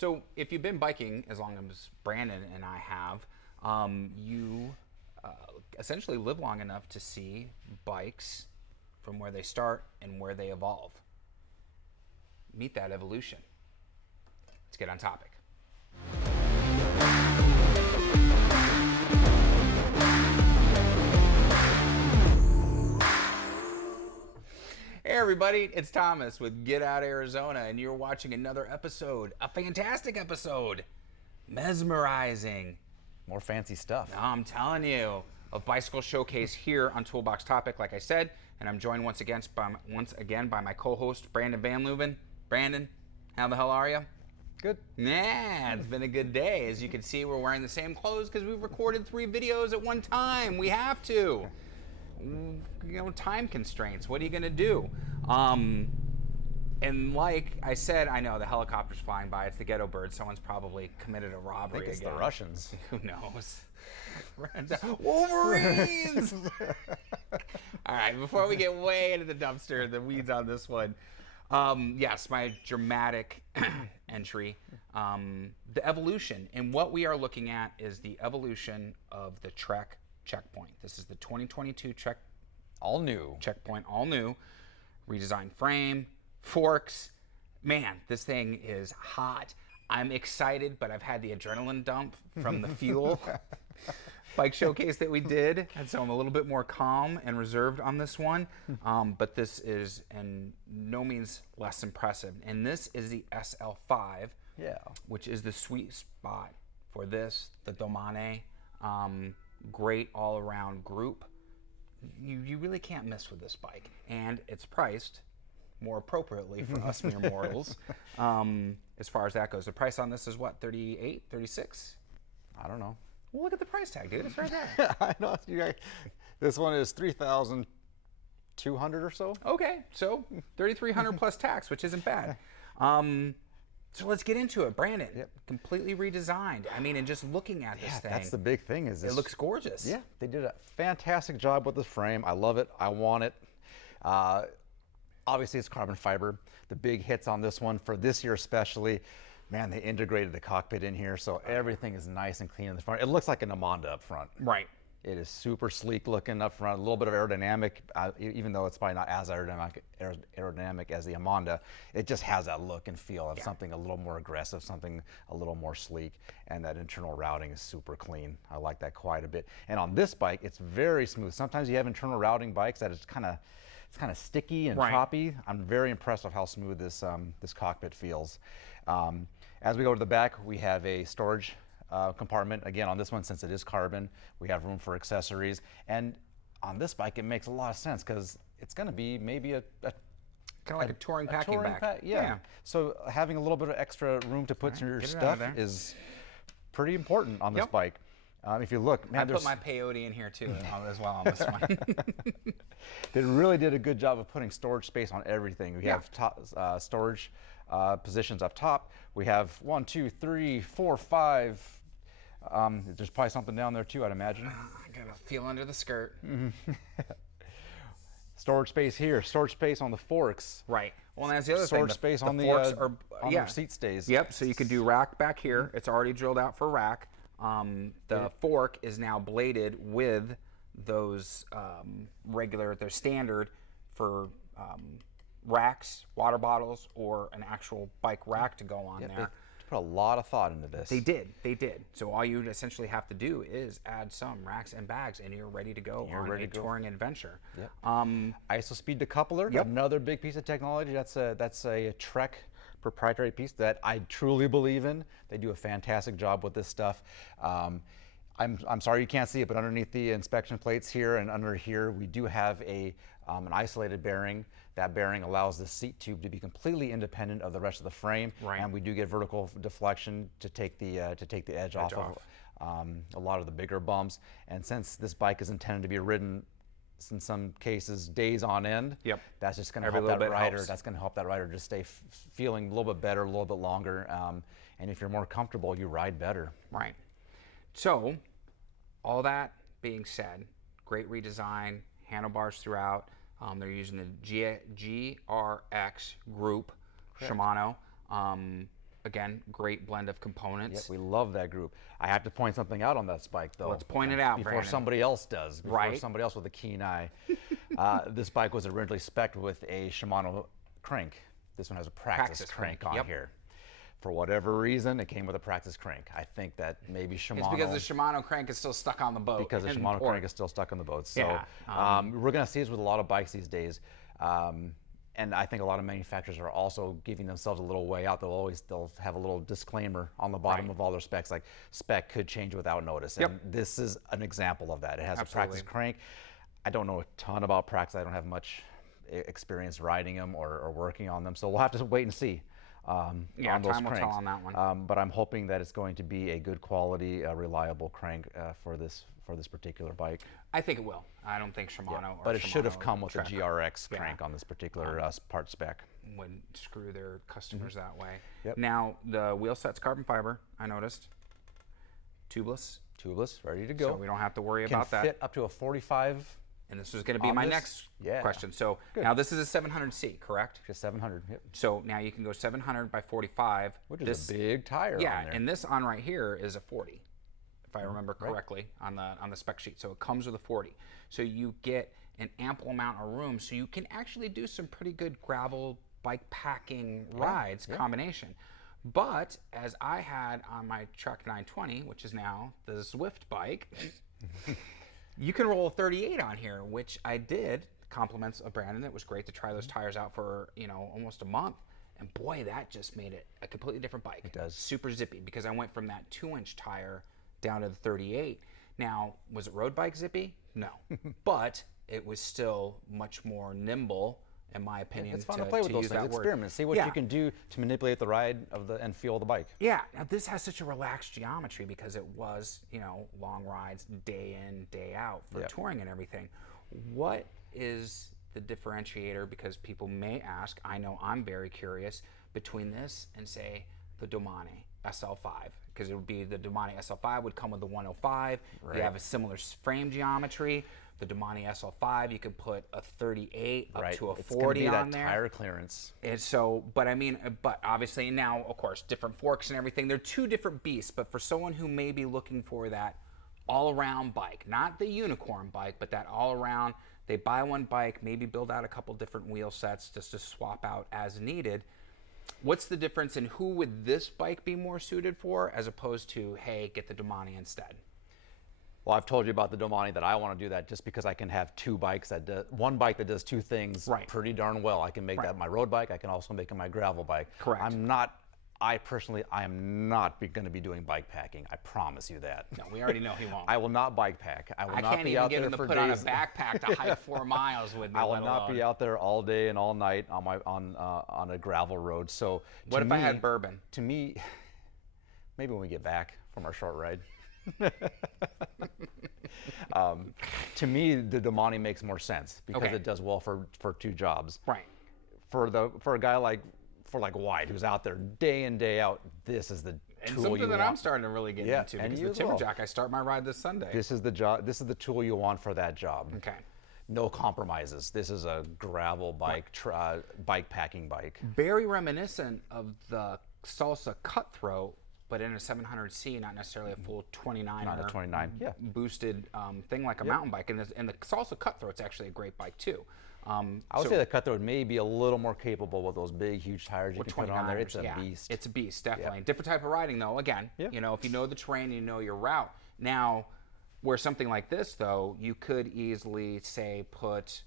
So if you've been biking as long as Brandon and I have, you essentially live long enough to see bikes from where they start and where they evolve. Meet that evolution. Let's get on topic. Hey everybody, it's Thomas with Get Out Arizona, and you're watching another episode, a fantastic episode, mesmerizing. More fancy stuff. I'm telling you, a bicycle showcase here on Toolbox Topic, like I said, and I'm joined once again by my co-host Brandon Van Leuven. Brandon, how the hell are you? Good. Yeah, it's been a good day. As you can see, we're wearing the same clothes because we've recorded 3 videos at one time. We have to. Time constraints. What are you gonna do? And like I said, I know the helicopter's flying by. It's the ghetto bird. Someone's probably committed a robbery. I think it's again. the Russians. Who knows? Wolverines! All right, before we get way into the dumpster, the weeds on this one. Yes, my dramatic entry. The evolution. And what we are looking at is the evolution of the Trek Checkpoint. This is the 2022 All new. Checkpoint, all new. Redesigned frame, forks. Man, this thing is hot. I'm excited, but I've had the adrenaline dump from the fuel bike showcase that we did, and so I'm a little bit more calm and reserved on this one. But this is in no means less impressive. And this is the SL5, which is the sweet spot for this, the Domane. Great all-around group. You really can't miss with this bike, and it's priced more appropriately for us mere mortals. As far as that goes, the price on this is what, 38, 36? I don't know. Well, look at the price tag, dude. It's right there. I know. This one is $3,200 or so. Okay, so $3,300 plus tax, which isn't bad. So let's get into it. Brandon, completely redesigned. I mean, and just looking at this thing. That's the big thing. Is this, it looks gorgeous. Yeah, they did a fantastic job with the frame. I love it. I want it. Obviously, it's carbon fiber. The big hits on this one, for this year especially, man, they integrated the cockpit in here, so everything is nice and clean in the front. It looks like an Amanda up front. Right. It is super sleek looking up front, a little bit of aerodynamic, even though it's probably not as aerodynamic as the Amanda. It just has that look and feel of something a little more aggressive, something a little more sleek, and that internal routing is super clean. I like that quite a bit. And on this bike, it's very smooth. Sometimes you have internal routing bikes that it's kind of sticky and choppy. I'm very impressed with how smooth this this cockpit feels. As we go to the back, we have a storage compartment. Again, on this one, since it is carbon, we have room for accessories. And on this bike, it makes a lot of sense because it's going to be maybe a kind of like a touring packing bag. Yeah. So having a little bit of extra room to put your stuff is pretty important on this bike. If you look, man, I put my peyote in here too as well on this one. They really did a good job of putting storage space on everything. We have storage positions up top. We have 1, 2, 3, 4, 5. There's probably something down there too, I'd imagine. I gotta feel under the skirt. Storage space here, storage space on the forks. Right. Well, and that's the other storage thing. Space on forks the on the seat stays. Yep. So you could do rack back here. It's already drilled out for rack. The fork is now bladed with those they're standard for racks, water bottles, or an actual bike rack to go on there. They put a lot of thought into this. They did. So all you essentially have to do is add some racks and bags, and you're ready to go on a touring adventure. Yep. IsoSpeed decoupler, another big piece of technology. That's a Trek proprietary piece that I truly believe in. They do a fantastic job with this stuff. I'm sorry you can't see it, but underneath the inspection plates here and under here, we do have an isolated bearing. That bearing allows the seat tube to be completely independent of the rest of the frame, and we do get vertical deflection to take the edge off of a lot of the bigger bumps. And since this bike is intended to be ridden in some cases days on end, that's just going to help that rider. That's going to help that rider just stay feeling a little bit better, a little bit longer. And if you're more comfortable, you ride better. Right. So, all that being said, great redesign, handlebars throughout. They're using the GRX group, Shimano. again, great blend of components. Yep, we love that group. I have to point something out on that spike, though. Let's point it out, before Brandon. somebody else does. Before Right. somebody else with a keen eye. This bike was originally spec'd with a Shimano crank. This one has a Praxis crank on yep. here. For whatever reason, it came with a Praxis crank. I think that maybe Shimano. It's because the Shimano crank is still stuck on the boat. Because the Shimano crank is still stuck on the boat. So Yeah, we're going to see this with a lot of bikes these days. And I think a lot of manufacturers are also giving themselves a little way out. They'll have a little disclaimer on the bottom Right. of all their specs, like spec could change without notice. Yep. And this is an example of that. It has Absolutely. a Praxis crank. I don't know a ton about Praxis. I don't have much experience riding them or working on them. So we'll have to wait and see. Yeah, on those time will cranks. tell on that one. But I'm hoping that it's going to be a good quality, reliable crank for this particular bike. I think it will. I don't think Shimano or But it should have Shimano come with a Trek GRX Yeah. crank on this particular part spec. would screw their customers that way. Yep. Now, the wheel set's carbon fiber, I noticed. Tubeless, Tubeless, ready to go. so we don't have to worry Can about that. fit up to a 45 And this was going to be on my this? next Yeah. question. So Good. now this is a 700C, correct? to 700, yep. So now you can go 700 by 45. Which is This- a big tire Yeah, on there. and this on right here is a 40, if I remember correctly on the spec sheet. So it comes with a 40. So you get an ample amount of room, so you can actually do some pretty good gravel bike packing rides combination. But as I had on my Trek 920, which is now the Zwift bike, you can roll a 38 on here, which I did. Compliments of Brandon. It was great to try those tires out for almost a month. And boy, that just made it a completely different bike. It does. Super zippy, because I went from that 2-inch tire down to the 38. Now, was it road bike zippy? No. But it was still much more nimble, in my opinion. It's fun to play with those use things. that word. Experiment. See what you can do to manipulate the ride and feel the bike. Yeah, now this has such a relaxed geometry because it was, long rides day in, day out for touring and everything. What is the differentiator? Because people may ask, I know I'm very curious, between this and say the Domane SL5, because it would be the Domane SL5 would come with the 105. They have a similar frame geometry. The Domane SL5, you could put a 38 up to a 40 it's gonna be on that there. tire clearance. And so, but obviously now, of course, different forks and everything. They're two different beasts, but for someone who may be looking for that all-around bike, not the unicorn bike, but that all-around, they buy one bike, maybe build out a couple different wheel sets just to swap out as needed. What's the difference in who would this bike be more suited for as opposed to, hey, get the Domane instead? Well, I've told you about the Domane that I want to do that just because I can have two bikes one bike that does two things pretty darn well. I can make that my road bike. I can also make it my gravel bike. Correct. I personally am not going to be doing bike packing. I promise you that. No, we already know he won't. I will not bike pack. I will I not can't be even out get there him to for put on a days. backpack to hike 4 miles with me. I will let not be alone. out there all day and all night on a gravel road. So What if I had bourbon? To me, maybe when we get back from our short ride. To me, the Domane makes more sense because it does well for two jobs. Right. For a guy like White, who's out there day in day out, this is the And tool something you that want. I'm starting to really get Yeah, into, and because you the as well. Timberjack, I start my ride this Sunday. This is the job. This is the tool you want for that job. Okay. No compromises. This is a gravel bike, bike packing bike. Very reminiscent of the Salsa Cutthroat, but in a 700C, not necessarily a full 29 Not a 29, yeah. boosted thing like a mountain bike. And the Salsa Cutthroat's actually a great bike too. I would say the Cutthroat may be a little more capable with those big, huge tires you can put on there. It's a beast. It's a beast, definitely. Different type of riding, though. Again, if you know the terrain, you know your route. Now, where something like this, though, you could easily say put,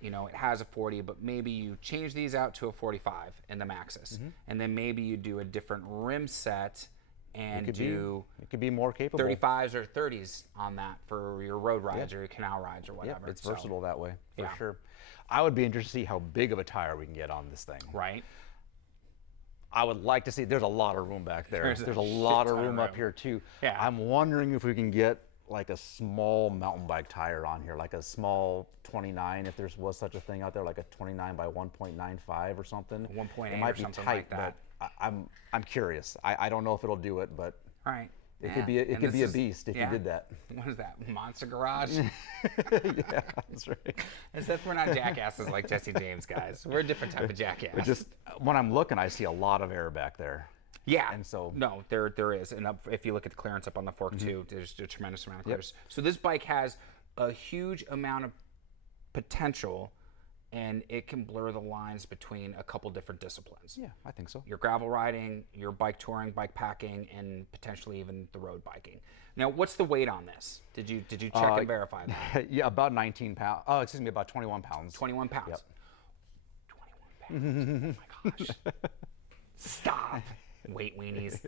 it has a 40, but maybe you change these out to a 45 in the Maxxis, and then maybe you do a different rim set and it could be more capable. 35s or 30s on that for your road rides or your canal rides or whatever. It's versatile that way, for Yeah. sure. I would be interested to see how big of a tire we can get on this thing. Right. I would like to see, there's a lot of room back there. There's a a lot shit of ton of room up room. here too. Yeah. I'm wondering if we can get like a small mountain bike tire on here, like a small 29, if there was such a thing out there, like a 29 by 1.95 or something. 1.8 it might or be something tight, like that. But I'm curious. I don't know if it'll do it, but Right. it could be a beast if you did that. What is that? Monster Garage? Yeah, that's right. Except we're not jackasses like Jesse James, guys. We're a different type of jackass. But just when I'm looking, I see a lot of air back there. Yeah. And so no, there is, and if you look at the clearance up on the fork too, there's a tremendous amount of clearance. So this bike has a huge amount of potential, and it can blur the lines between a couple different disciplines. yeah, I think so. Your gravel riding, your bike touring, bike packing, and potentially even the road biking. Now, what's the weight on this? Did you check and verify that? Yeah, about 19 pounds. Oh, excuse me, about 21 pounds. 21 pounds. Yep. 21 pounds. Oh my gosh. Stop. Weight weenies.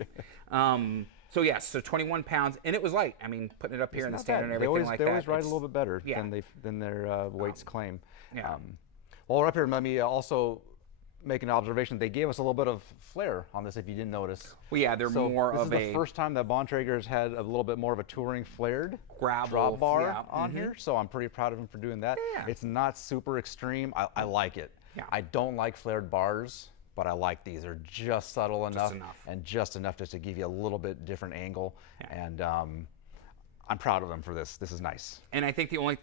So yes, so 21 pounds, and it was light. I mean, putting it up here in the stand and everything like that. They always ride a little bit better yeah. than their weights claim. Yeah. While we're up here, let me also make an observation. They gave us a little bit of flair on this, if you didn't notice. Well, yeah, they're more of a... This is the first time that Bontrager's had a little bit more of a touring flared gravel drop bar on here, so I'm pretty proud of him for doing that. Yeah. It's not super extreme. I like it. Yeah. I don't like flared bars, but I like these. They're just subtle enough, and just enough just to give you a little bit different angle. Yeah. And I'm proud of them for this. This is nice. And I think the only...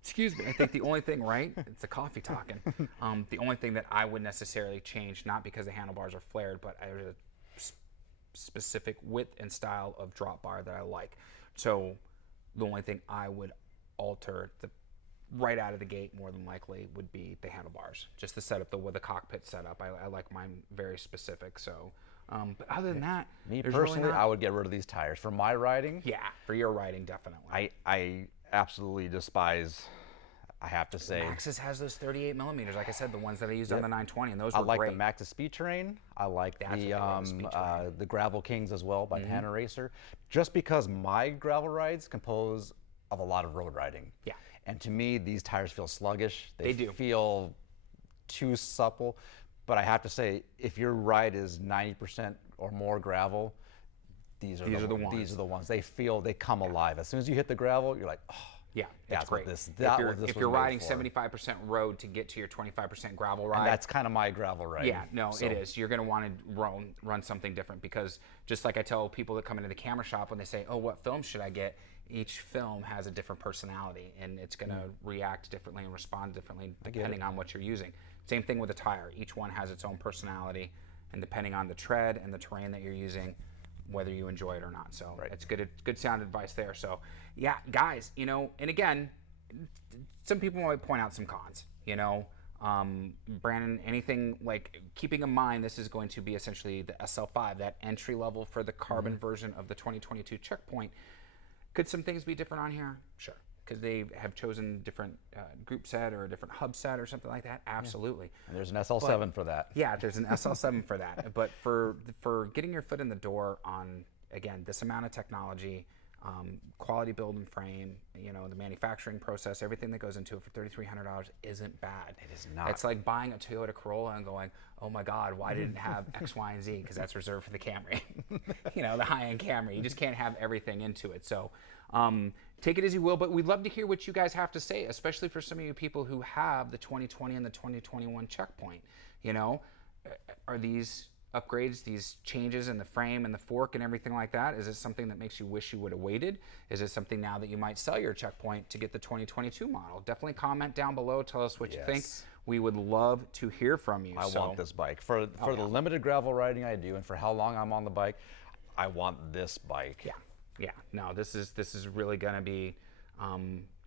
Excuse me. I think the only thing, right? It's the coffee talking. The only thing that I would necessarily change, not because the handlebars are flared, but there's a specific width and style of drop bar that I like. So the only thing I would alter right out of the gate, more than likely, would be the handlebars. Just the setup, with the cockpit setup. I like mine very specific. So, but other than that, me personally, really I would get rid of these tires for my riding. Yeah, for your riding, definitely. I absolutely despise, I have to say. Maxxis has those 38 millimeters, like I said, the ones that I used on the 920, and those were great. I like the Maxxis Speed Terrain. I like the Gravel Kings as well by Panda Racer, just because my gravel rides compose of a lot of road riding. Yeah. And to me, these tires feel sluggish. They do. Feel too supple. But I have to say, if your ride is 90% or more gravel, these are the ones. These are the ones. They come alive. As soon as you hit the gravel, you're like, oh, yeah, that's great. If you're riding 75% road to get to your 25% gravel ride, and that's kind of my gravel ride. Yeah, no, it is. You're going to want to run something different, because just like I tell people that come into the camera shop when they say, oh, what film should I get? Each film has a different personality, and it's going to react differently and respond differently depending on what you're using. Same thing with a tire. Each one has its own personality, and depending on the tread and the terrain that you're using, whether you enjoy it or not. So it's good sound advice there. So yeah, guys, and again, some people might point out some cons, Brandon, anything like keeping in mind, this is going to be essentially the SL5, that entry level for the carbon version of the 2022 Checkpoint. Could some things be different on here? Sure. Because they have chosen different group set or a different hub set or something like that? Absolutely. Yeah. And there's an SL7 for that. Yeah, there's an SL7 for that. But for getting your foot in the door on, again, this amount of technology, quality build and frame, the manufacturing process, everything that goes into it for $3,300 isn't bad. It is not. It's like buying a Toyota Corolla and going, oh my God, why didn't it have X, Y, and Z? Because that's reserved for the Camry. The high-end Camry. You just can't have everything into it. So take it as you will, but we'd love to hear what you guys have to say, especially for some of you people who have the 2020 and the 2021 Checkpoint. Are these upgrades, these changes in the frame and the fork and everything like that, is it something that makes you wish you would have waited? Is it something now that you might sell your Checkpoint to get the 2022 model? Definitely comment down below, tell us what you think. We would love to hear from you. I want this bike. For the limited gravel riding I do, and for how long I'm on the bike, I want this bike. Yeah, no, this is really gonna be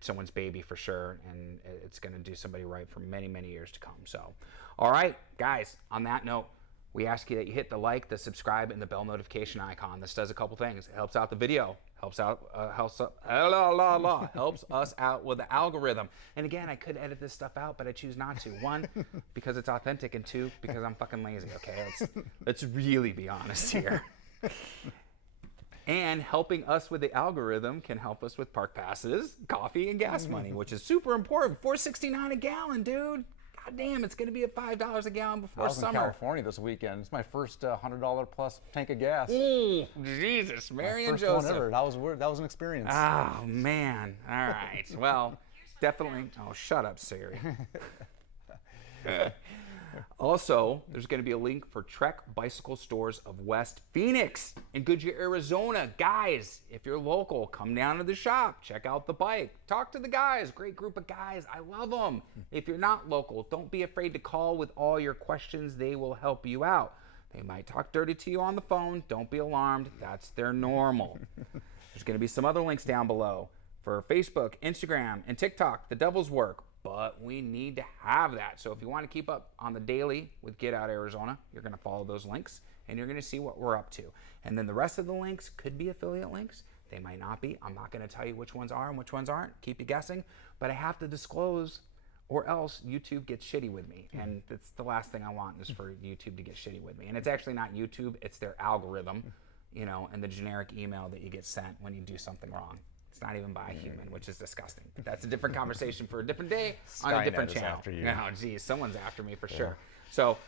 someone's baby for sure, and it's gonna do somebody right for many, many years to come. So, all right, guys, on that note, we ask you that you hit the like, the subscribe, and the bell notification icon. This does a couple things. It helps out the video, helps us out with the algorithm. And again, I could edit this stuff out, but I choose not to. One, because it's authentic, and two, because I'm fucking lazy. Okay, let's really be honest here. And helping us with the algorithm can help us with park passes, coffee, and gas money, which is super important. $4.69 a gallon, dude. God damn, it's going to be at $5 a gallon before summer. I was in California this weekend. It's my first $100 plus tank of gas. Ooh, Jesus, Mary and Joseph. One ever. That was weird. That was an experience. Oh man. All right. Well, definitely. Oh, shut up, Siri. Also, there's going to be a link for Trek Bicycle Stores of West Phoenix in Goodyear, Arizona. Guys, if you're local, come down to the shop. Check out the bike. Talk to the guys. Great group of guys. I love them. If you're not local, don't be afraid to call with all your questions. They will help you out. They might talk dirty to you on the phone. Don't be alarmed. That's their normal. There's going to be some other links down below for Facebook, Instagram, and TikTok, the devil's work. But we need to have that. So if you want to keep up on the daily with Get Out Arizona, you're going to follow those links, and you're going to see what we're up to. And then the rest of the links could be affiliate links. They might not be. I'm not going to tell you which ones are and which ones aren't. Keep you guessing. But I have to disclose, or else YouTube gets shitty with me. And that's the last thing I want, is for YouTube to get shitty with me. And it's actually not YouTube. It's their algorithm, you know, and the generic email that you get sent when you do something wrong. It's not even by a human, which is disgusting. But that's a different conversation for a different day on a different channel. After you. Oh, geez, someone's after me for sure. So,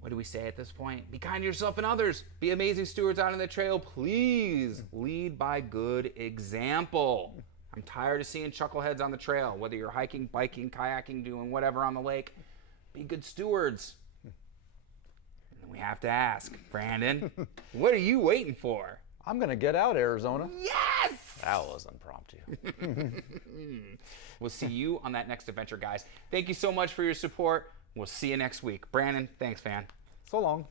what do we say at this point? Be kind to yourself and others. Be amazing stewards out on the trail. Please lead by good example. I'm tired of seeing chuckleheads on the trail. Whether you're hiking, biking, kayaking, doing whatever on the lake, be good stewards. And then we have to ask, Brandon, what are you waiting for? I'm going to get out, Arizona. Yes! That was impromptu. We'll see you on that next adventure, guys. Thank you so much for your support. We'll see you next week. Brandon, thanks, man. So long.